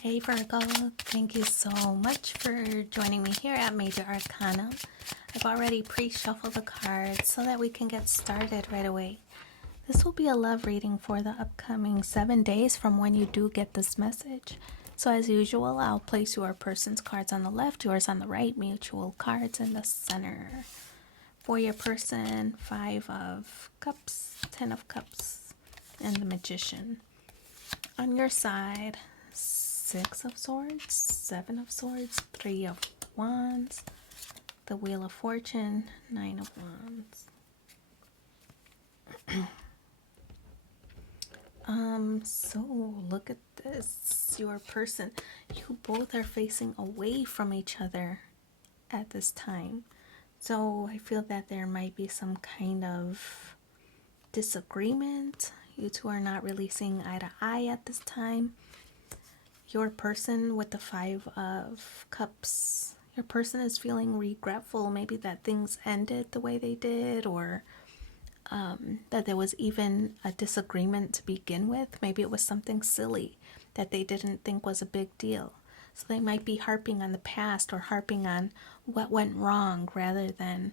Hey Virgo, thank you so much for joining me here at Major Arcana. I've already pre-shuffled the cards so that we can get started right away. This will be a love reading for the upcoming 7 days from when you do get this message. So as usual, I'll place your person's cards on the left, yours on the right, mutual cards in the center. For your person, 5 of Cups, 10 of Cups, and the Magician. On your side, 6 of Swords, 7 of Swords, 3 of Wands, the Wheel of Fortune, 9 of Wands. So look at this. Your person, you both are facing away from each other at this time. So I feel that there might be some kind of disagreement. You two are not really seeing eye to eye at this time. Your person with the 5 of Cups, your person is feeling regretful, maybe that things ended the way they did, or that there was even a disagreement to begin with. Maybe it was something silly that they didn't think was a big deal. So they might be harping on the past or harping on what went wrong rather than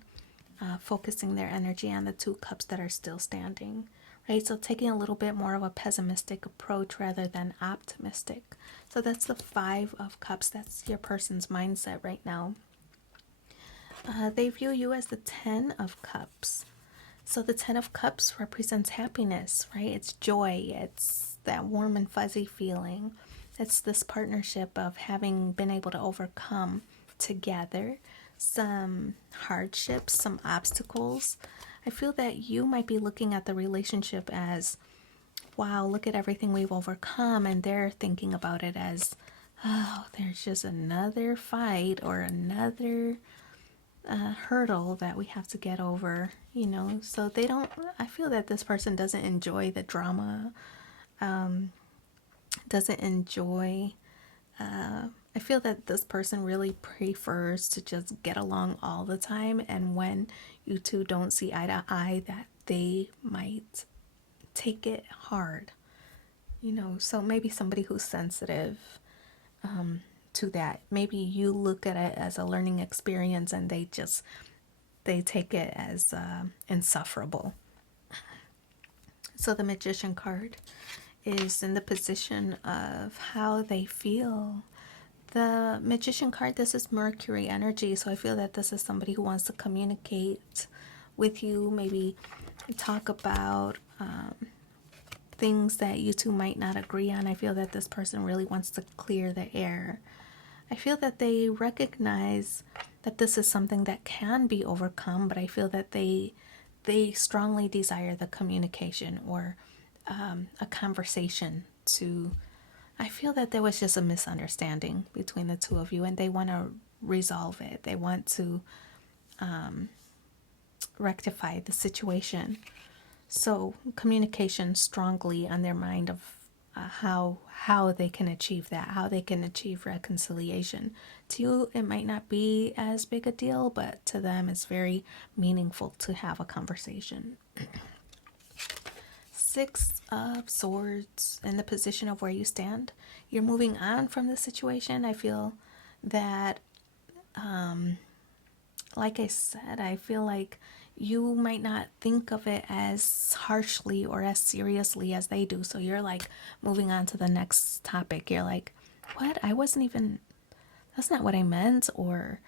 focusing their energy on the 2 cups that are still standing. Right? So taking a little bit more of a pessimistic approach rather than optimistic. So that's the 5 of Cups. That's your person's mindset right now. They view you as the 10 of Cups. So the 10 of Cups represents happiness, right? It's joy. It's that warm and fuzzy feeling. It's this partnership of having been able to overcome together some hardships, some obstacles. I feel that you might be looking at the relationship as, wow, look at everything we've overcome. And they're thinking about it as, oh, there's just another fight or another hurdle that we have to get over, So they don't, I feel that this person doesn't enjoy the drama, doesn't enjoy, I feel that this person really prefers to just get along all the time. And when you two don't see eye to eye, that they might take it hard, So maybe somebody who's sensitive to that. Maybe you look at it as a learning experience and they take it as insufferable. So the Magician card is in the position of how they feel. The Magician card, this is Mercury energy, so I feel that this is somebody who wants to communicate with you, maybe talk about things that you two might not agree on. I feel that this person really wants to clear the air. I feel that they recognize that this is something that can be overcome, but I feel that they strongly desire the communication or a conversation to, I feel that there was just a misunderstanding between the two of you and they want to resolve it. They want to rectify the situation. So communication strongly on their mind of how they can achieve that, how they can achieve reconciliation. To you, it might not be as big a deal, but to them, it's very meaningful to have a conversation. 6 of Swords in the position of where you stand. You're moving on from the situation. I feel that, like I said, I feel like you might not think of it as harshly or as seriously as they do. So you're like moving on to the next topic. You're like, what? That's not what I meant. Or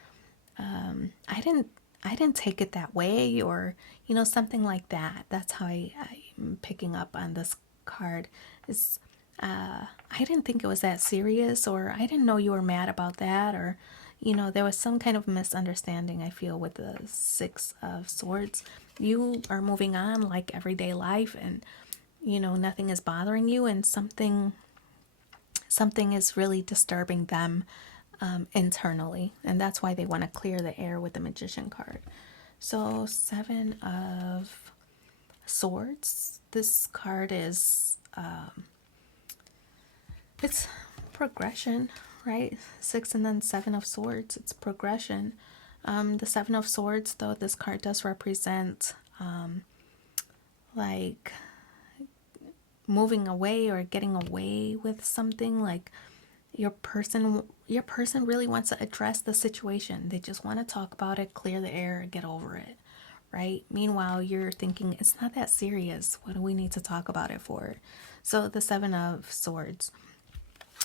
I didn't take it that way, or, something like that. That's how I'm picking up on this card is, I didn't think it was that serious, or I didn't know you were mad about that, or, there was some kind of misunderstanding, I feel, with the 6 of Swords. You are moving on like everyday life and, nothing is bothering you, and something is really disturbing them internally. And that's why they want to clear the air with the Magician card. So 7 of Swords. This card is, it's progression, right? 6 and then 7 of Swords. It's progression. The 7 of Swords, though, this card does represent like moving away or getting away with something, like Your person really wants to address the situation. They just want to talk about it, clear the air, and get over it, right? Meanwhile, you're thinking it's not that serious. What do we need to talk about it for? So the 7 of Swords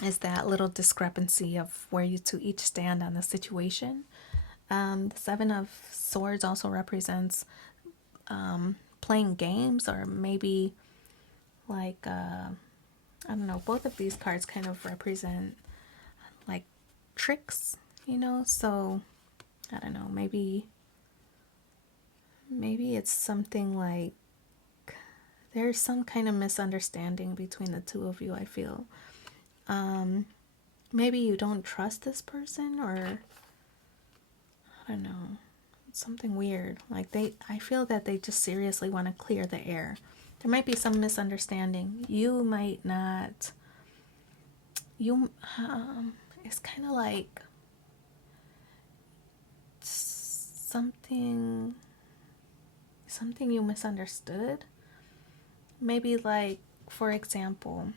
is that little discrepancy of where you two each stand on the situation. The 7 of Swords also represents playing games, or maybe like I don't know, both of these cards kind of represent like tricks, so I don't know, maybe it's something like there's some kind of misunderstanding between the two of you, I feel. Maybe you don't trust this person, or I don't know, something weird. Like I feel that they just seriously want to clear the air. There might be some misunderstanding. You might not. It's kind of like something you misunderstood. Maybe like, for example,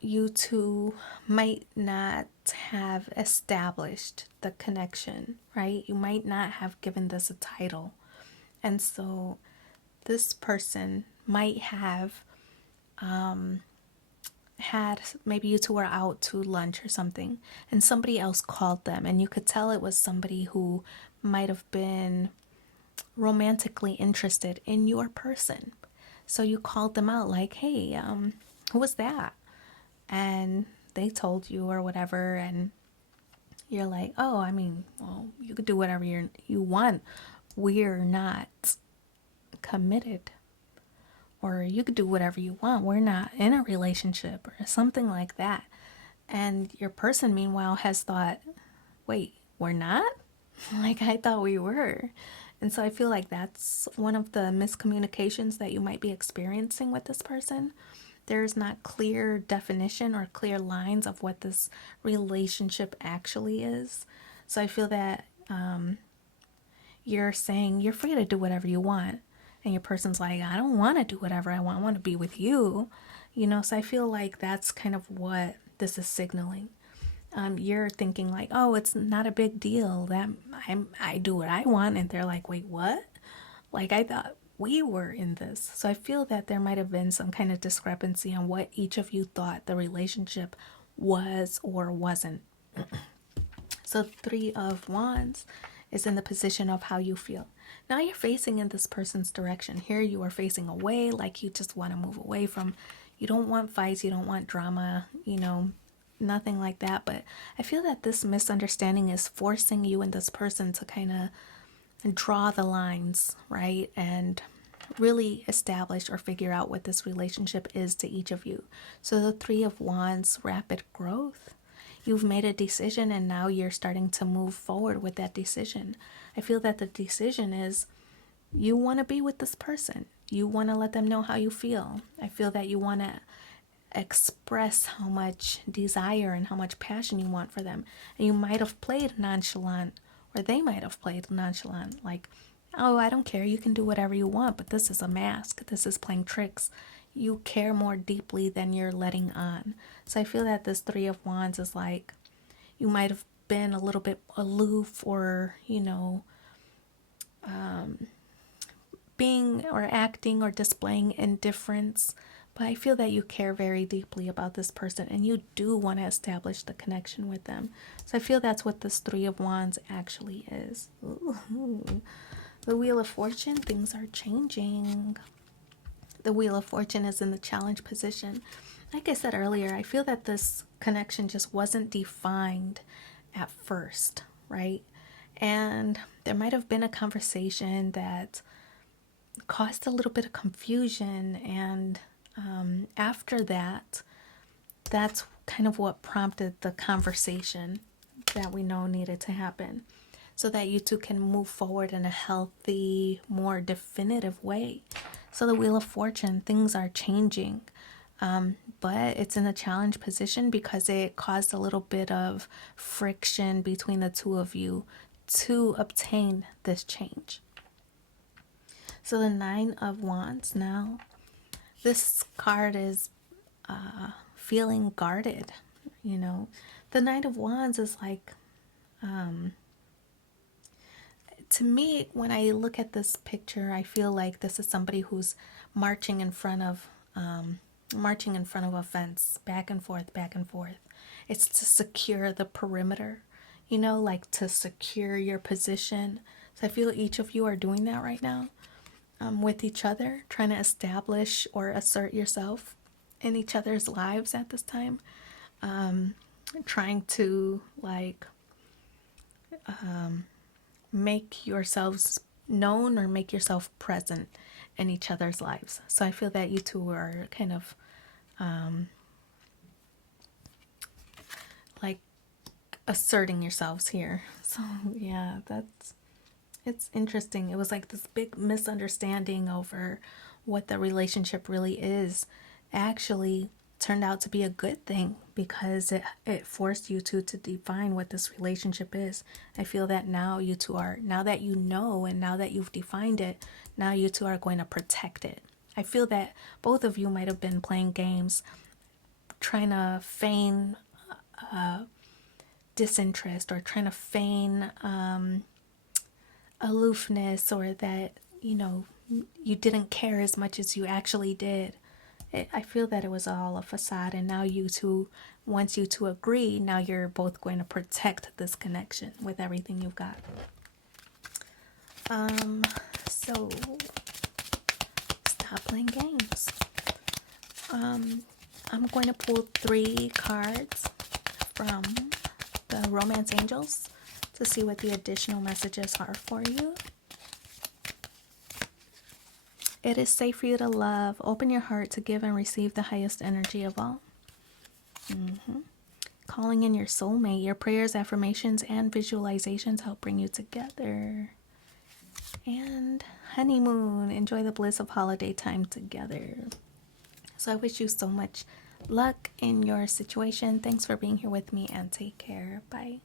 you two might not have established the connection, right? You might not have given this a title. And so this person might have had, maybe you two were out to lunch or something, and somebody else called them, and you could tell it was somebody who might have been romantically interested in your person. So you called them out like, hey, who was that? And they told you or whatever, and you're like, oh, I mean, well, you could do whatever you want. We're not committed. Or you could do whatever you want. We're not in a relationship, or something like that. And your person, meanwhile, has thought, wait, we're not? Like, I thought we were. And so I feel like that's one of the miscommunications that you might be experiencing with this person. There's not clear definition or clear lines of what this relationship actually is. So I feel that you're saying you're free to do whatever you want. And your person's like, I don't want to do whatever I want. I want to be with you. So I feel like that's kind of what this is signaling. You're thinking like, oh, it's not a big deal that I do what I want. And they're like, wait, what? Like, I thought we were in this. So I feel that there might have been some kind of discrepancy on what each of you thought the relationship was or wasn't. So 3 of Wands is in the position of how you feel. Now you're facing in this person's direction. Here you are facing away, like you just want to move away from. You don't want fights, you don't want drama, nothing like that. But I feel that this misunderstanding is forcing you and this person to kind of draw the lines, right? And really establish or figure out what this relationship is to each of you. So the 3 of Wands, rapid growth. You've made a decision and now you're starting to move forward with that decision. I feel that the decision is you want to be with this person. You want to let them know how you feel. I feel that you want to express how much desire and how much passion you want for them. And you might have played nonchalant, or they might have played nonchalant, like, oh, I don't care, you can do whatever you want, but this is a mask. This is playing tricks. You care more deeply than you're letting on. So I feel that this 3 of Wands is like, you might have been a little bit aloof, or, being or acting or displaying indifference. But I feel that you care very deeply about this person and you do want to establish the connection with them. So I feel that's what this 3 of Wands actually is. Ooh. The Wheel of Fortune, things are changing. The Wheel of Fortune is in the challenge position. Like I said earlier, I feel that this connection just wasn't defined at first, right? And there might have been a conversation that caused a little bit of confusion, and after that, that's kind of what prompted the conversation that we know needed to happen, so that you two can move forward in a healthy, more definitive way. So the Wheel of Fortune, things are changing, but it's in a challenge position because it caused a little bit of friction between the two of you to obtain this change. So the 9 of Wands now. This card is feeling guarded. You know, the Knight of Wands is like, to me, when I look at this picture, I feel like this is somebody who's marching in front of a fence, back and forth, back and forth. It's to secure the perimeter, you know, like to secure your position. So I feel each of you are doing that right now, with each other, trying to establish or assert yourself in each other's lives at this time. Trying to like make yourselves known or make yourself present in each other's lives. So I feel that you two are kind of like asserting yourselves here. So yeah, it's interesting. It was like this big misunderstanding over what the relationship really is actually turned out to be a good thing, because it forced you two to define what this relationship is. I feel that now you two are, now that you know and now that you've defined it, now you two are going to protect it. I feel that both of you might have been playing games, trying to feign disinterest, or trying to feign aloofness, or that, you know, you didn't care as much as you actually did. I feel that it was all a facade, and now you two, once you two agree, now you're both going to protect this connection with everything you've got. So stop playing games. I'm going to pull 3 cards from the Romance Angels to see what the additional messages are for you. It is safe for you to love. Open your heart to give and receive the highest energy of all. Calling in your soulmate. Your prayers, affirmations, and visualizations help bring you together. And honeymoon. Enjoy the bliss of holiday time together. So I wish you so much luck in your situation. Thanks for being here with me, and take care. Bye.